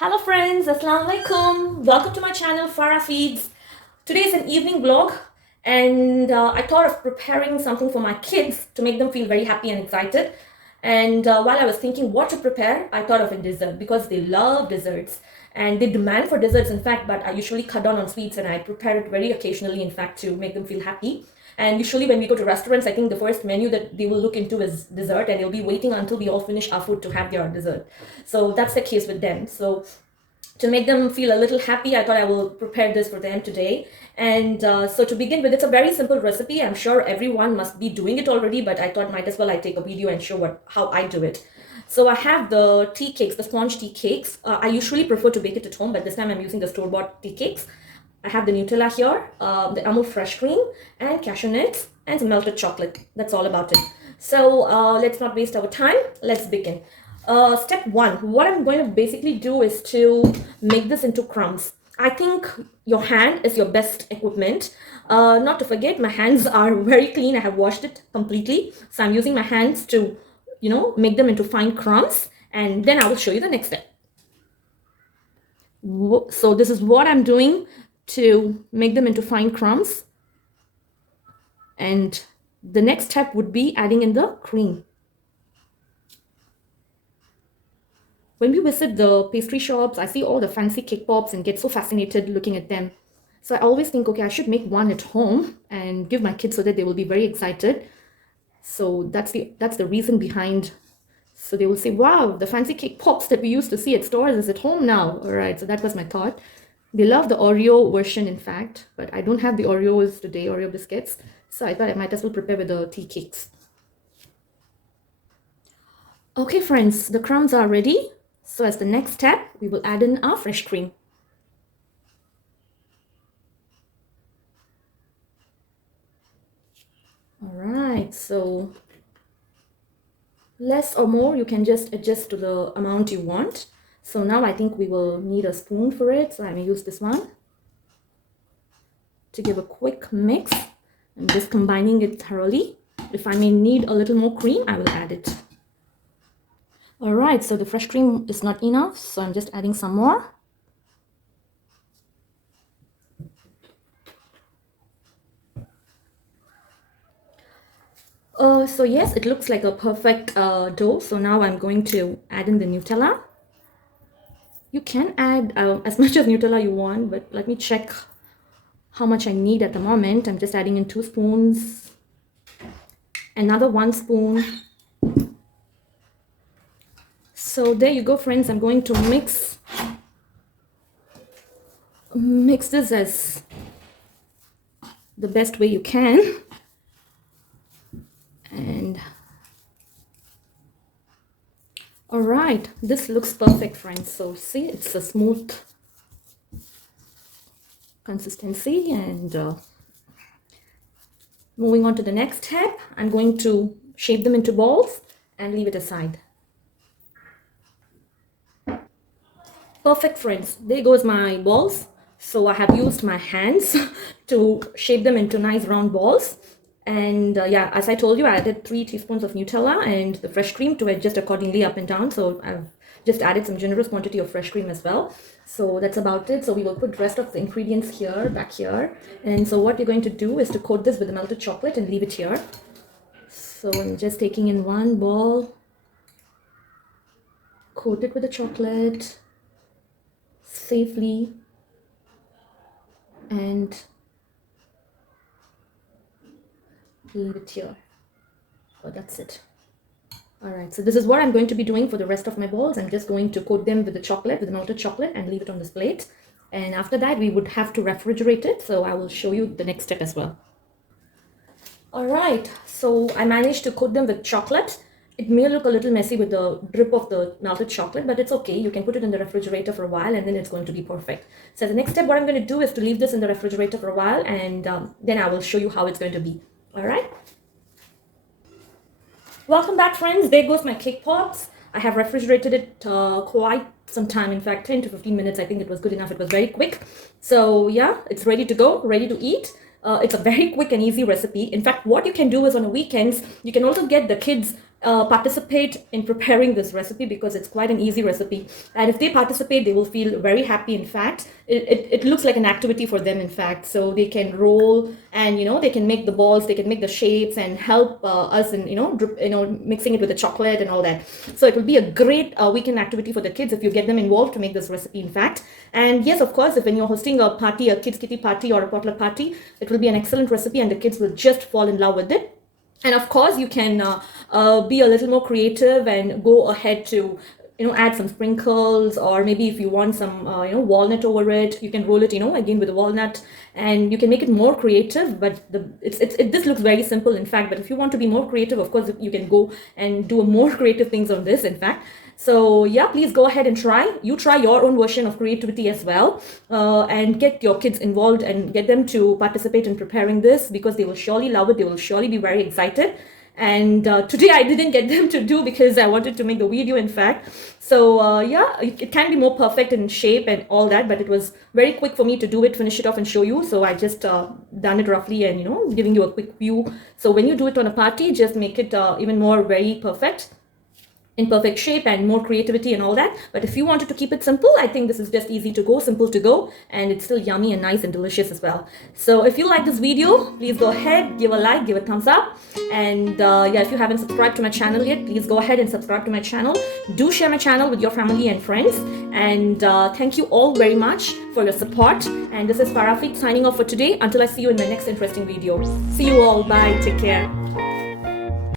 Hello friends, Assalamu alaikum. Welcome to my channel Farah Feeds. Today is an evening vlog and I thought of preparing something for my kids to make them feel very happy and excited. And while I was thinking what to prepare, I thought of a dessert because they love desserts and they demand for desserts in fact, but I usually cut down on sweets and I prepare it very occasionally in fact to make them feel happy. And usually when we go to restaurants, I think the first menu that they will look into is dessert and they'll be waiting until we all finish our food to have their dessert. So that's the case with them. So to make them feel a little happy, I thought I will prepare this for them today. And so to begin with, it's a very simple recipe. I'm sure everyone must be doing it already, but I thought might as well I take a video and show how I do it. So I have the tea cakes, the sponge tea cakes. I usually prefer to bake it at home, but this time I'm using the store-bought tea cakes. I have the Nutella here, the Amul fresh cream, and cashew nuts, and some melted chocolate. That's all about it. So let's not waste our time. Let's begin. Step one, what I'm going to basically do is to make this into crumbs. I think your hand is your best equipment. Not to forget, my hands are very clean. I have washed it completely. So I'm using my hands to, make them into fine crumbs. And then I will show you the next step. So this is what I'm doing to make them into fine crumbs. And the next step would be adding in the cream. When we visit the pastry shops, I see all the fancy cake pops and get so fascinated looking at them. So I always think, okay, I should make one at home and give my kids so that they will be very excited. So that's the reason behind. So they will say, wow, the fancy cake pops that we used to see at stores is at home now. All right, so that was my thought. They love the Oreo version, in fact, but I don't have the Oreos today, Oreo biscuits. So I thought I might as well prepare with the tea cakes. Okay, friends, the crumbs are ready. So as the next step, we will add in our fresh cream. All right, so less or more, you can just adjust to the amount you want. So now I think we will need a spoon for it. So I'm going to use this one to give a quick mix. I'm just combining it thoroughly. If I may need a little more cream, I will add it. All right, so the fresh cream is not enough, so I'm just adding some more. So yes, it looks like a perfect dough. So now I'm going to add in the Nutella. You can add as much as Nutella you want, but let me check how much I need at the moment. I'm just adding in 2 spoons, another 1 spoon. So there you go, friends. I'm going to mix this as the best way you can. And all right, this looks perfect, friends. So see, it's a smooth consistency. And moving on to the next step, I'm going to shape them into balls and leave it aside. Perfect, friends. There goes my balls. So I have used my hands to shape them into nice round balls. And yeah, as I told you, I added 3 teaspoons of Nutella and the fresh cream to adjust accordingly up and down. So I've just added some generous quantity of fresh cream as well. So that's about it. So we will put the rest of the ingredients here, back here. And so what we're going to do is to coat this with the melted chocolate and leave it here. So I'm just taking in one ball, coat it with the chocolate safely, and leave it here. Oh, that's it. All right, so this is what I'm going to be doing for the rest of my balls. I'm just going to coat them with the melted chocolate and leave it on this plate. And after that, we would have to refrigerate it. So I will show you the next step as well. All right, so I managed to coat them with chocolate. It may look a little messy with the drip of the melted chocolate, but it's okay. You can put it in the refrigerator for a while and then it's going to be perfect. So the next step, what I'm going to do is to leave this in the refrigerator for a while and then I will show you how it's going to be. All right. Welcome back, friends. There goes my cake pops. I have refrigerated it quite some time. In fact, 10 to 15 minutes. I think it was good enough. It was very quick. So yeah, it's ready to go, ready to eat. It's a very quick and easy recipe. In fact, what you can do is on the weekends, you can also get the kids participate in preparing this recipe because it's quite an easy recipe. And if they participate, they will feel very happy. In fact, it looks like an activity for them, in fact. So they can roll, and they can make the balls, they can make the shapes, and help us in mixing it with the chocolate and all that. So it will be a great weekend activity for the kids if you get them involved to make this recipe, in fact. And yes, of course, if when you're hosting a party, a kids kitty party or a potluck party, it will be an excellent recipe and the kids will just fall in love with it. And of course, you can be a little more creative and go ahead to add some sprinkles, or maybe if you want some walnut over it, you can roll it again with a walnut, and you can make it more creative. But this looks very simple, in fact. But if you want to be more creative, of course, you can go and do more creative things on this, in fact. So yeah, please go ahead and try your own version of creativity as well, and get your kids involved and get them to participate in preparing this, because they will surely love it. They will surely be very excited. And today I didn't get them to do because I wanted to make the video, in fact. So yeah, it can be more perfect in shape and all that, but it was very quick for me to do it, finish it off and show you. So I just done it roughly and giving you a quick view. So when you do it on a party, just make it even more very perfect, in perfect shape, and more creativity and all that. But if you wanted to keep it simple, I think this is just easy to go, simple to go, and it's still yummy and nice and delicious as well. So if you like this video, please go ahead, give a like, give a thumbs up, and yeah, if you haven't subscribed to my channel yet, please go ahead and subscribe to my channel. Do share my channel with your family and friends, and thank you all very much for your support. And this is Farafid signing off for today until I see you in my next interesting video. See you all, bye, take care.